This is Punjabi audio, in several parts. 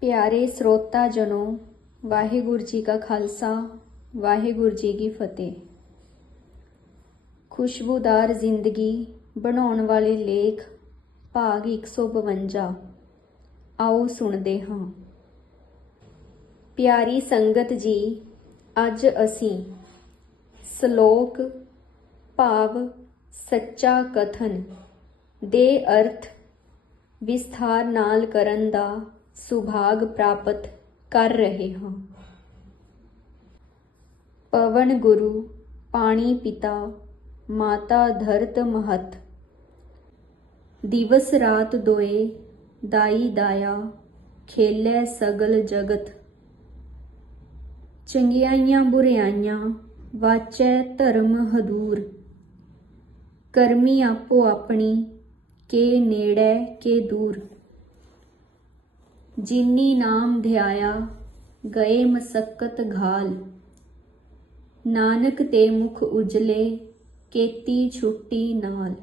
ਪਿਆਰੇ ਸਰੋਤਾ ਜਨੋ, ਵਾਹਿਗੁਰੂ ਜੀ ਕਾ ਖਾਲਸਾ, ਵਾਹਿਗੁਰੂ ਜੀ ਕੀ ਫਤਿਹ। ਖੁਸ਼ਬੂਦਾਰ ਜ਼ਿੰਦਗੀ ਬਣਾਉਣ ਵਾਲੇ ਲੇਖ, ਭਾਗ 152 ਆਓ ਸੁਣਦੇ ਹਾਂ। ਪਿਆਰੀ ਸੰਗਤ ਜੀ, ਅੱਜ ਅਸੀਂ ਸ਼ਲੋਕ ਭਾਵ ਸੱਚਾ ਕਥਨ ਦੇ ਅਰਥ ਵਿਸਥਾਰ ਨਾਲ ਕਰਨ ਦਾ ਸੁਭਾਗ ਪ੍ਰਾਪਤ ਕਰ ਰਹੇ ਹਾਂ। ਪਵਨ ਗੁਰੂ, ਪਾਣੀ ਪਿਤਾ, ਮਾਤਾ ਧਰਤ ਮਹਤ। ਦਿਵਸ ਰਾਤ ਦੋਏ ਦਾਈ ਦਾਇਆ, ਖੇਲੇ ਸਗਲ ਜਗਤ। ਚੰਗਿਆਈਆਂ ਬੁਰਿਆਈਆਂ ਵਾਚੈ ਧਰਮ ਹਦੂਰ। ਕਰਮੀ ਆਪੋ ਆਪਣੀ, ਕੇ ਨੇੜੇ ਕੇ ਦੂਰ। ਜਿਨੀ ਨਾਮ ਧਿਆਇਆ, ਗਏ ਮਸਕਤ ਘਾਲ। ਨਾਨਕ ਤੇ ਮੁਖ ਉਜਲੇ, ਕੇਤੀ ਛੁੱਟੀ ਨਾਲ।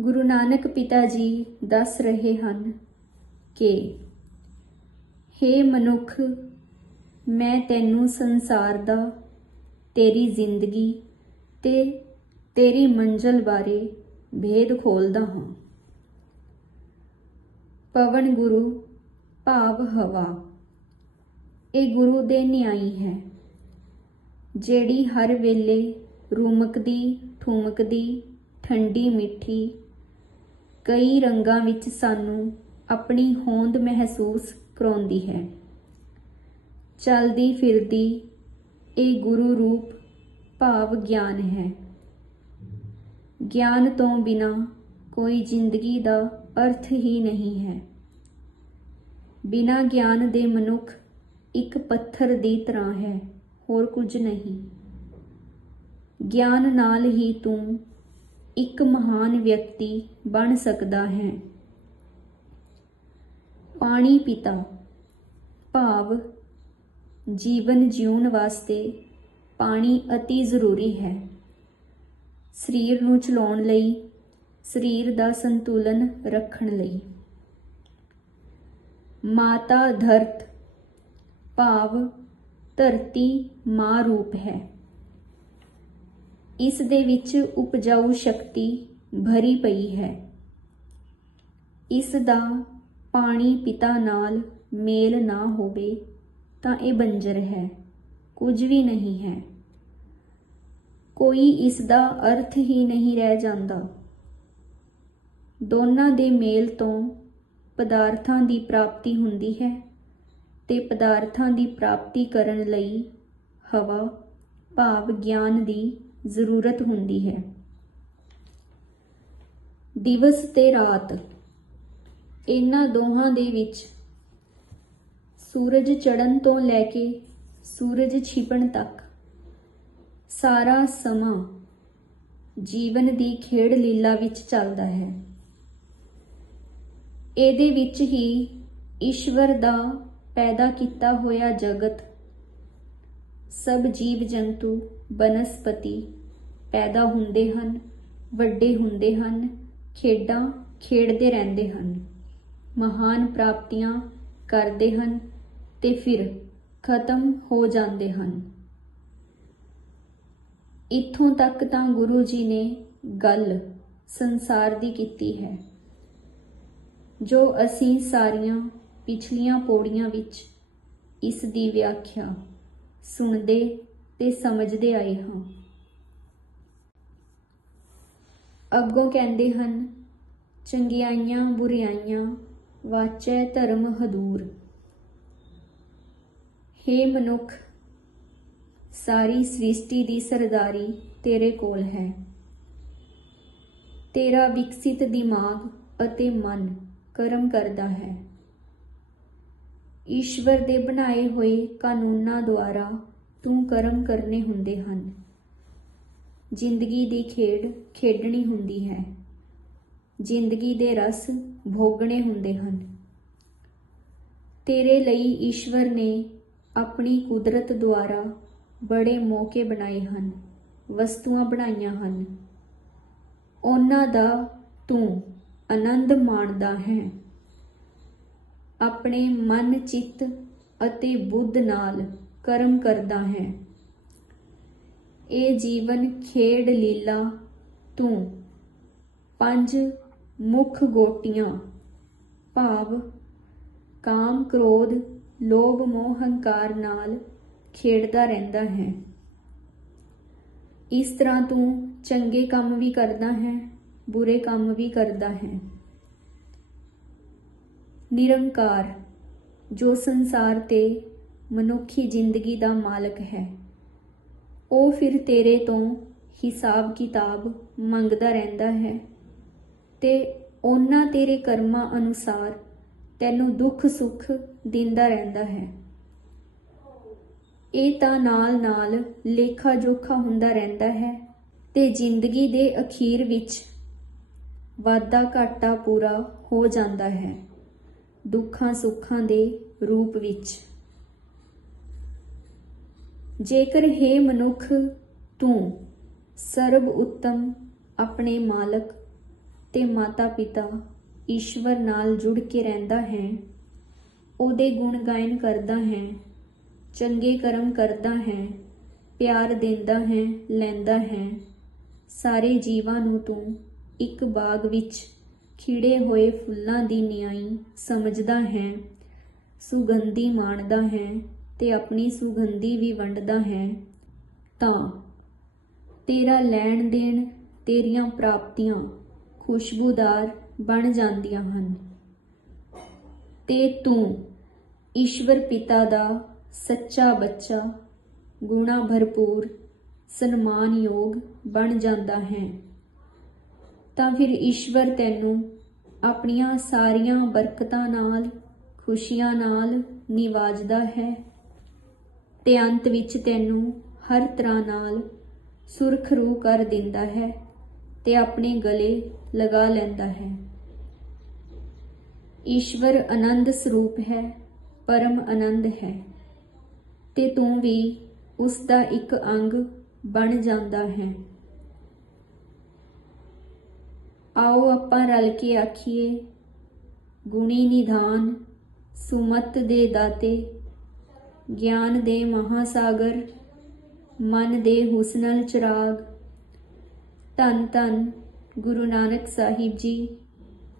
ਗੁਰੂ ਨਾਨਕ ਪਿਤਾ ਜੀ ਦੱਸ ਰਹੇ ਹਨ ਕਿ हे ਮਨੁੱਖ, ਮੈਂ ਤੈਨੂੰ ਸੰਸਾਰ ਦਾ, ਤੇਰੀ ਜ਼ਿੰਦਗੀ ਤੇ ਤੇਰੀ ਮੰਜ਼ਲ ਬਾਰੇ ਭੇਦ ਖੋਲਦਾ ਹਾਂ। ਪਵਨ ਗੁਰੂ ਭਾਵ ਹਵਾ। ਇਹ ਗੁਰੂ ਦੇ ਨਿਆਈ ਹੈ, ਜਿਹੜੀ ਹਰ ਵੇਲੇ ਰੂਮਕਦੀ, ਠੁਮਕਦੀ, ਠੰਡੀ ਮਿੱਠੀ ਕਈ ਰੰਗਾਂ ਵਿੱਚ ਸਾਨੂੰ ਆਪਣੀ ਹੋਂਦ ਮਹਿਸੂਸ ਕਰਾਉਂਦੀ ਹੈ। ਚਲਦੀ ਫਿਰਦੀ ਇਹ ਗੁਰੂ ਰੂਪ ਭਾਵ ਗਿਆਨ ਹੈ। ਗਿਆਨ ਤੋਂ ਬਿਨਾ ਕੋਈ ਜ਼ਿੰਦਗੀ ਦਾ ਅਰਥ ਹੀ ਨਹੀਂ ਹੈ। ਬਿਨਾਂ ਗਿਆਨ ਦੇ ਮਨੁੱਖ ਇੱਕ ਪੱਥਰ ਦੀ ਤਰ੍ਹਾਂ ਹੈ, ਹੋਰ ਕੁਝ ਨਹੀਂ। ਗਿਆਨ ਨਾਲ ਹੀ ਤੂੰ ਇੱਕ ਮਹਾਨ ਵਿਅਕਤੀ ਬਣ ਸਕਦਾ ਹੈ। ਪਾਣੀ ਪਿਤਾ, ਭਾਵ, ਜੀਵਨ ਜਿਉਣ ਵਾਸਤੇ ਪਾਣੀ ਅਤੀ ਜ਼ਰੂਰੀ ਹੈ। ਸਰੀਰ ਨੂੰ ਚਲਾਉਣ ਲਈ ਸਰੀਰ ਦਾ ਸੰਤੁਲਨ ਰੱਖਣ ਲਈ। ਮਾਤਾ ਧਰਤ, ਭਾਵ ਧਰਤੀ ਮਾਂ ਰੂਪ ਹੈ। ਇਸ ਦੇ ਵਿੱਚ ਉਪਜਾਊ ਸ਼ਕਤੀ ਭਰੀ ਪਈ ਹੈ। ਇਸ ਦਾ ਪਾਣੀ ਪਿਤਾ ਨਾਲ ਮੇਲ ਨਾ ਹੋਵੇ ਤਾਂ ਇਹ ਬੰਜਰ ਹੈ, ਕੁਝ ਵੀ ਨਹੀਂ ਹੈ। ਕੋਈ ਇਸ ਦਾ ਅਰਥ ਹੀ ਨਹੀਂ ਰਹਿ ਜਾਂਦਾ। ਦੋਨਾਂ ਦੇ ਮੇਲ ਤੋਂ ਪਦਾਰਥਾਂ ਦੀ ਪ੍ਰਾਪਤੀ ਹੁੰਦੀ ਹੈ ਤੇ ਪਦਾਰਥਾਂ ਦੀ ਪ੍ਰਾਪਤੀ ਕਰਨ ਲਈ ਹਵਾ, ਭਾਵ ਗਿਆਨ ਦੀ ਜ਼ਰੂਰਤ ਹੁੰਦੀ ਹੈ। ਦਿਵਸ ਤੇ ਰਾਤ, ਇਹਨਾਂ ਦੋਹਾਂ ਦੇ ਵਿੱਚ ਸੂਰਜ ਚੜ੍ਹਨ ਤੋਂ ਲੈ ਕੇ ਸੂਰਜ ਛਿਪਣ ਤੱਕ ਸਾਰਾ ਸਮਾਂ ਜੀਵਨ ਦੀ ਖੇਡ ਲੀਲਾ ਵਿੱਚ ਚੱਲਦਾ ਹੈ। ਇਹਦੇ ਵਿੱਚ ਹੀ ਈਸ਼ਵਰ ਦਾ ਪੈਦਾ ਕੀਤਾ ਹੋਇਆ ਜਗਤ, ਸਭ ਜੀਵ ਜੰਤੂ ਬਨਸਪਤੀ ਪੈਦਾ ਹੁੰਦੇ ਹਨ, ਵੱਡੇ ਹੁੰਦੇ ਹਨ, ਖੇਡਾਂ ਖੇਡਦੇ ਰਹਿੰਦੇ ਹਨ, ਮਹਾਨ ਪ੍ਰਾਪਤੀਆਂ ਕਰਦੇ ਹਨ ਤੇ ਫਿਰ ਖਤਮ ਹੋ ਜਾਂਦੇ ਹਨ। ਇੱਥੋਂ ਤੱਕ ਤਾਂ ਗੁਰੂ ਜੀ ਨੇ ਗੱਲ ਸੰਸਾਰ ਦੀ ਕੀਤੀ ਹੈ। ਜੋ ਅਸੀਂ ਸਾਰੀਆਂ ਪਿਛਲੀਆਂ ਪੌੜੀਆਂ ਵਿੱਚ ਇਸ ਦੀ ਵਿਆਖਿਆ ਸੁਣਦੇ ਤੇ ਸਮਝਦੇ ਆਏ ਹਾਂ। ਅੱਗੋਂ ਕਹਿੰਦੇ ਹਨ, ਚੰਗਿਆਈਆਂ ਬੁਰਿਆਈਆਂ ਵਾਚੈ ਧਰਮ ਹਦੂਰ। ਹੇ ਮਨੁੱਖ, ਸਾਰੀ ਸ੍ਰਿਸ਼ਟੀ ਦੀ ਸਰਦਾਰੀ ਤੇਰੇ ਕੋਲ ਹੈ। ਤੇਰਾ ਵਿਕਸਿਤ ਦਿਮਾਗ ਅਤੇ ਮਨ ਕਰਮ ਕਰਦਾ ਹੈ। ਈਸ਼ਵਰ ਦੇ ਬਣਾਏ ਹੋਏ ਕਾਨੂੰਨਾਂ ਦੁਆਰਾ ਤੂੰ ਕਰਮ ਕਰਨੇ ਹੁੰਦੇ ਹਨ। ਜ਼ਿੰਦਗੀ ਦੀ ਖੇਡ ਖੇਡਣੀ ਹੁੰਦੀ ਹੈ। ਜ਼ਿੰਦਗੀ ਦੇ ਰਸ ਭੋਗਣੇ ਹੁੰਦੇ ਹਨ। ਤੇਰੇ ਲਈ ਈਸ਼ਵਰ ਨੇ ਆਪਣੀ ਕੁਦਰਤ ਦੁਆਰਾ ਬੜੇ ਮੌਕੇ ਬਣਾਏ ਹਨ, ਵਸਤੂਆਂ ਬਣਾਈਆਂ ਹਨ। ਉਹਨਾਂ ਦਾ ਤੂੰ ਆਨੰਦ ਮਾਣਦਾ ਹੈ। ਆਪਣੇ ਮਨ ਚਿੱਤ ਅਤੇ ਬੁੱਧ ਨਾਲ ਕਰਮ ਕਰਦਾ ਹੈ। ਇਹ ਜੀਵਨ ਖੇਡ ਲੀਲਾ ਤੂੰ। ਪੰਜ ਮੁੱਖ ਗੋਟੀਆਂ। ਭਾਵ, ਕਾਮ, ਕ੍ਰੋਧ, ਲੋਭ, ਮੋਹ, ਹੰਕਾਰ ਨਾਲ ਖੇਡਦਾ ਰਹਿੰਦਾ ਹੈ। ਇਸ ਤਰ੍ਹਾਂ ਤੂੰ ਚੰਗੇ ਕੰਮ ਵੀ ਕਰਦਾ ਹੈ। ਬੁਰੇ ਕੰਮ ਵੀ ਕਰਦਾ ਹੈ। ਨਿਰੰਕਾਰ, ਜੋ ਸੰਸਾਰ ਤੇ ਮਨੁੱਖੀ ਜ਼ਿੰਦਗੀ ਦਾ ਮਾਲਕ ਹੈ, ਉਹ ਫਿਰ ਤੇਰੇ ਤੋਂ ਹਿਸਾਬ ਕਿਤਾਬ ਮੰਗਦਾ ਰਹਿੰਦਾ ਹੈ ਤੇ ਉਹਨਾਂ ਤੇਰੇ ਕਰਮਾਂ ਅਨੁਸਾਰ ਤੈਨੂੰ ਦੁੱਖ ਸੁੱਖ ਦਿੰਦਾ ਰਹਿੰਦਾ ਹੈ। ਇਹ ਤਾਂ ਨਾਲ-ਨਾਲ ਲੇਖਾ ਜੋਖਾ ਹੁੰਦਾ ਰਹਿੰਦਾ ਹੈ ਤੇ ਜ਼ਿੰਦਗੀ ਦੇ ਅਖੀਰ ਵਿੱਚ ਵਾਧਾ ਘਾਟਾ ਪੂਰਾ ਹੋ ਜਾਂਦਾ ਹੈ। ਦੁੱਖਾਂ ਸੁੱਖਾਂ ਦੇ ਰੂਪ ਵਿੱਚ। ਜੇਕਰ ਹੈ ਮਨੁੱਖ, ਤੂੰ ਸਰਬ ਉੱਤਮ ਆਪਣੇ ਮਾਲਕ ਤੇ ਮਾਤਾ ਪਿਤਾ ਈਸ਼ਵਰ ਨਾਲ ਜੁੜ ਕੇ ਰਹਿੰਦਾ ਹੈ, ਉਹਦੇ ਗੁਣ ਗਾਇਨ ਕਰਦਾ ਹੈ, ਚੰਗੇ ਕਰਮ ਕਰਦਾ ਹੈ, ਪਿਆਰ ਦਿੰਦਾ ਹੈ, ਲੈਂਦਾ ਹੈ, ਸਾਰੇ ਜੀਵਾਂ ਨੂੰ ਤੂੰ ਇੱਕ ਬਾਗ ਵਿੱਚ ਖਿੜੇ ਹੋਏ ਫੁੱਲਾਂ ਦੀ ਨਿਆਈ ਸਮਝਦਾ ਹੈ, ਸੁਗੰਧੀ ਮਾਣਦਾ ਹੈ ਤੇ ਆਪਣੀ ਸੁਗੰਧੀ ਵੀ ਵੰਡਦਾ ਹੈ। ਤਾਂ, ਤੇਰਾ ਲੈਣ ਦੇਣ ਤੇਰੀਆਂ ਪ੍ਰਾਪਤੀਆਂ ਖੁਸ਼ਬੂਦਾਰ ਬਣ ਜਾਂਦੀਆਂ ਹਨ। ਤੇ ਤੂੰ ਈਸ਼ਵਰ ਪਿਤਾ ਦਾ ਸੱਚਾ ਬੱਚਾ, ਗੁਣਾ ਭਰਪੂਰ, ਸਨਮਾਨਯੋਗ ਬਣ ਜਾਂਦਾ ਹੈ। ਤਾਂ ਫਿਰ ਈਸ਼ਵਰ ਤੈਨੂੰ ਆਪਣੀਆਂ ਸਾਰੀਆਂ ਬਰਕਤਾਂ ਨਾਲ, ਖੁਸ਼ੀਆਂ ਨਾਲ ਨਿਵਾਜਦਾ ਹੈ ਤੇ ਅੰਤ ਵਿੱਚ ਤੈਨੂੰ ਹਰ ਤਰ੍ਹਾਂ ਨਾਲ ਸੁਰਖਰੂ ਕਰ ਦਿੰਦਾ ਹੈ ਤੇ ਆਪਣੇ ਗਲੇ ਲਗਾ ਲੈਂਦਾ ਹੈ। ਈਸ਼ਵਰ ਆਨੰਦ ਸਰੂਪ ਹੈ, ਪਰਮ ਆਨੰਦ ਹੈ ਤੇ ਤੂੰ ਵੀ ਉਸ ਦਾ ਇੱਕ ਅੰਗ ਬਣ ਜਾਂਦਾ ਹੈ। ਆਓ ਆਪਾਂ ਰਲ ਕੇ ਆਖੀਏ, ਗੁਣੀ ਨਿਧਾਨ ਸੁਮਤ ਦੇ ਦਾਤੇ, ਗਿਆਨ ਦੇ ਮਹਾਸਾਗਰ, ਮਨ ਦੇ ਹੁਸਨਲ ਚਿਰਾਗ। ਧੰਨ ਧੰਨ ਗੁਰੂ ਨਾਨਕ ਸਾਹਿਬ ਜੀ,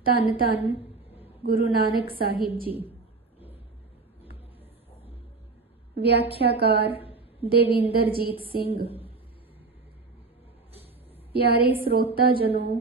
ਧੰਨ ਧੰਨ ਗੁਰੂ ਨਾਨਕ ਸਾਹਿਬ ਜੀ। ਵਿਆਖਿਆਕਾਰ ਦੇਵਿੰਦਰਜੀਤ ਸਿੰਘ। ਪਿਆਰੇ ਸਰੋਤਾ ਜਨੋ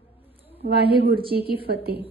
ਵਾਹਿਗੁਰੂ ਜੀ ਕੀ ਫਤਿਹ।